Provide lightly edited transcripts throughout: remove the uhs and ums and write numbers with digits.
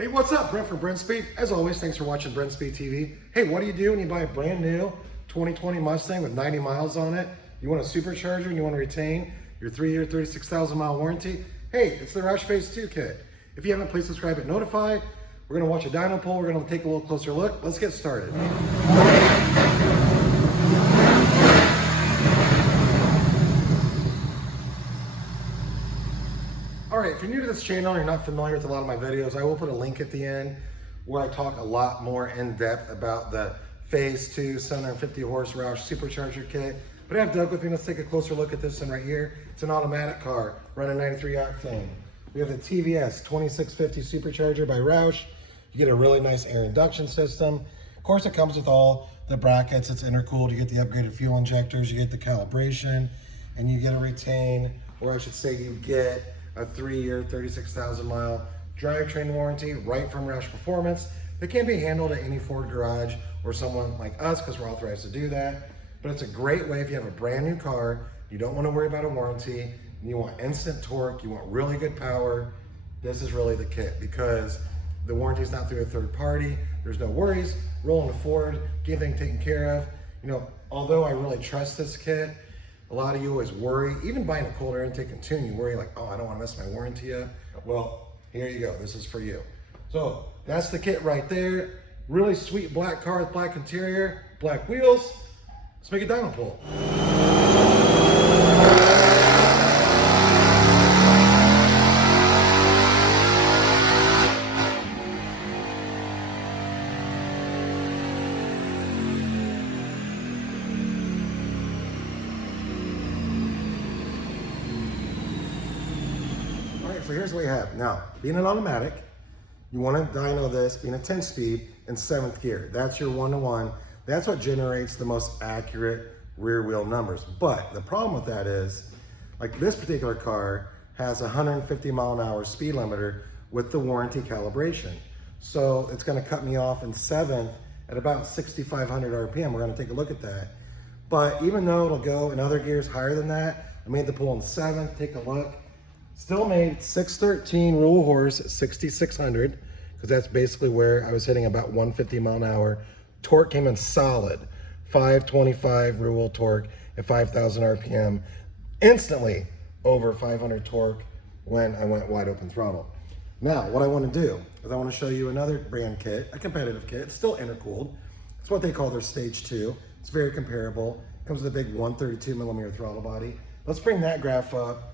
Hey, what's up? Brent from Brent Speed. As always, thanks for watching Brent Speed TV. Hey, what do you do when you buy a brand new 2020 Mustang with 90 miles on it? You want a supercharger and you want to retain your 3-year, 36,000 mile warranty? Hey, it's the Roush Phase 2 kit. If you haven't, please subscribe and notify. We're going to watch a dyno pull. We're going to take a little closer look. Let's get started. All right, if you're new to this channel, you're not familiar with a lot of my videos, I will put a link at the end where I talk a lot more in depth about the Phase 2 750 horse Roush Supercharger kit. But I have Doug with me. Let's take a closer look at this one right here. It's an automatic car running 93 octane. We have the TVS 2650 Supercharger by Roush. You get a really nice air induction system. Of course, it comes with all the brackets. It's intercooled. You get the upgraded fuel injectors. You get the calibration, and you get a retain, or I should say you get a 3-year, 36,000 mile drivetrain warranty right from Roush Performance. That can be handled at any Ford garage or someone like us because we're authorized to do that. But it's a great way if you have a brand new car, you don't want to worry about a warranty, you want instant torque, you want really good power. This is really the kit because the warranty is not through a third party. There's no worries. Rolling to Ford, get everything taken care of. You know, although I really trust this kit, a lot of you always worry, even buying a cold air intake and tune, you worry like, oh, I don't want to mess my warranty up. Well, here you go. This is for you. So that's the kit right there. Really sweet black car with black interior, black wheels. Let's make a dyno pull. So here's what we have. Now, being an automatic, you want to dyno this, being a 10-speed in 7th gear. That's your 1-to-1. That's what generates the most accurate rear wheel numbers. But the problem with that is, like this particular car has a 150 mile an hour speed limiter with the warranty calibration. So it's going to cut me off in 7th at about 6,500 RPM. We're going to take a look at that. But even though it'll go in other gears higher than that, I made the pull in 7th. Take a look. Still made 613 rule horse at 6,600 because that's basically where I was hitting about 150 mile an hour. Torque came in solid, 525 rule torque at 5,000 RPM. Instantly over 500 torque when I went wide open throttle. Now, what I want to do is I want to show you another brand kit, a competitive kit. It's still intercooled. It's what they call their Stage 2. It's very comparable. It comes with a big 132 millimeter throttle body. Let's bring that graph up.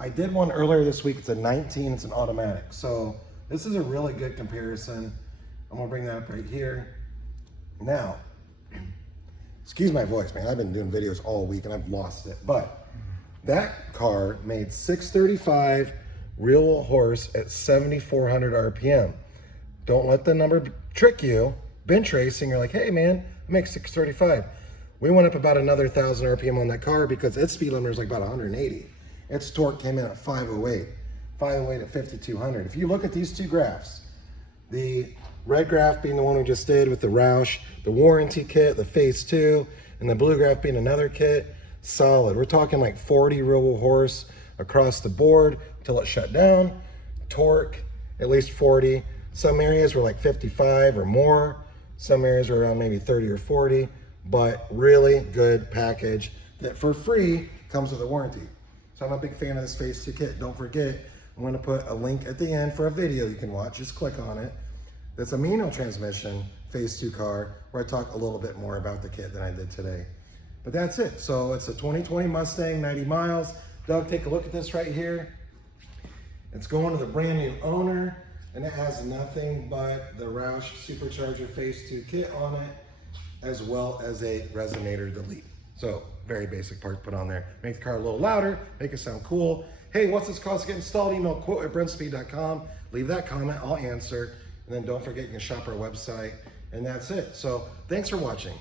I did one earlier this week. It's a 19, it's an automatic. So this is a really good comparison. I'm gonna bring that up right here. Now, excuse my voice, man. I've been doing videos all week and I've lost it. But that car made 635 real horse at 7,400 RPM. Don't let the number trick you. Bench racing, you're like, hey man, I make 635. We went up about another 1,000 RPM on that car because its speed limiter is like about 180. Its torque came in at 508 at 5,200. If you look at these two graphs, the red graph being the one we just did with the Roush, the warranty kit, the Phase 2, and the blue graph being another kit, solid. We're talking like 40 real horse across the board until it shut down. Torque, at least 40. Some areas were like 55 or more. Some areas were around maybe 30 or 40, but really good package that for free comes with a warranty. So I'm a big fan of this Phase 2 kit. Don't forget, I'm going to put a link at the end for a video you can watch. Just click on it. That's a manual transmission Phase 2 car where I talk a little bit more about the kit than I did today. But that's it. So it's a 2020 Mustang, 90 miles. Doug, take a look at this right here. It's going to the brand new owner, and it has nothing but the Roush Supercharger Phase 2 kit on it, as well as a resonator delete. So very basic parts put on there. Make the car a little louder, make it sound cool. Hey, what's this cost to get installed? Email quote@brentspeed.com. Leave that comment, I'll answer. And then don't forget you can shop our website. And that's it. So thanks for watching.